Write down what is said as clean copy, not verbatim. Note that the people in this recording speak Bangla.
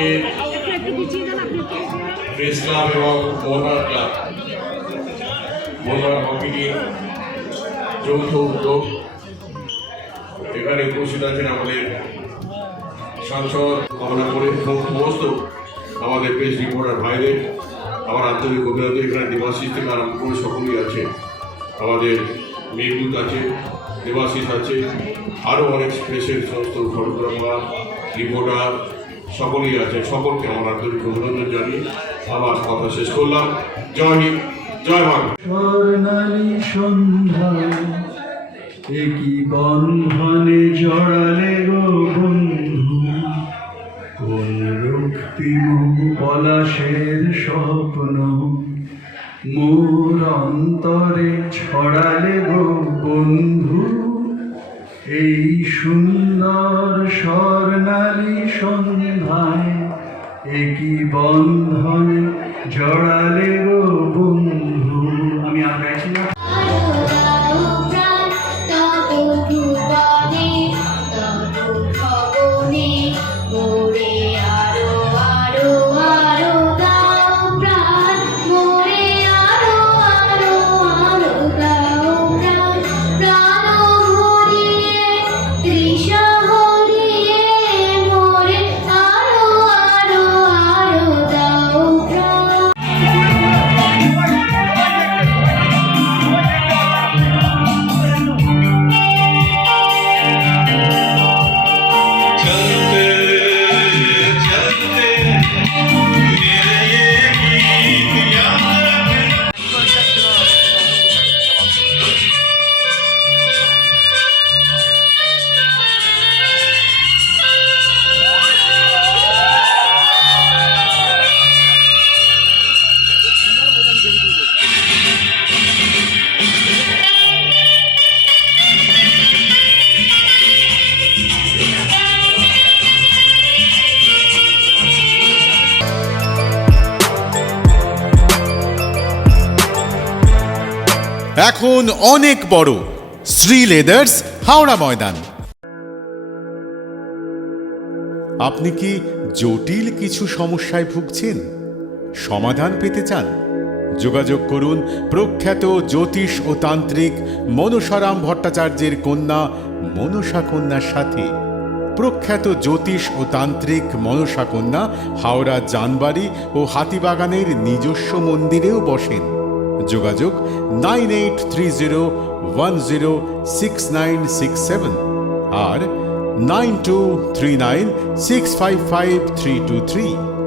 আজকে প্রেস ক্লাব এবং মোহনার ক্লাব মোহনার হকি টিম যৌথ উদ্যোগ। এখানে উপস্থিত আছেন আমাদের সাংসদ কামনা করে সমস্ত আমাদের প্রেস রিপোর্টার ভাইদের আমার আন্তরিক অভিনন্দন। এখানে দেবাশিস থেকে আরম্ভ করে সকলেই আছে, আমাদের মেঘদূত আছে, দেবাশিস আছে, আরও অনেক প্রেসের সমস্ত ফটোগ্রাফার রিপোর্টার সকলেই আছে। সকলকে আমার আন্তরিক অভিনন্দন জানিয়ে আমার কথা শেষ করলাম। জয় হিন্দ, জয় বাংলা। স্বর্ণালী সন্ধ্যায় একই বন্ধনে জড়ালে গো বন্ধু, কোন রক্তিম পলাশের স্বপ্ন মোর অন্তরে ছড়ালে গো বন্ধু। এই সুন্দর স্বর্ণালী সন্ধ্যায় একই বন্ধনে জড়ালে গো বন্ধু। আমি আর গাইছি না। এখন অনেক বড় শ্রী লেদার্স হাওড়া ময়দান। আপনি কি জটিল কিছু সমস্যায় ভুগছেন, সমাধান পেতে চান? যোগাযোগ করুন প্রখ্যাত জ্যোতিষ ও তান্ত্রিক মনসারাম ভট্টাচার্যের কন্যা মনসা কন্যার সাথে। প্রখ্যাত জ্যোতিষ ও তান্ত্রিক মনসা কন্যা হাওড়া জানবাড়ি ও হাতিবাগানের নিজস্ব মন্দিরেও বসেন। যোগাযোগ 9830106967 আর 9239655323।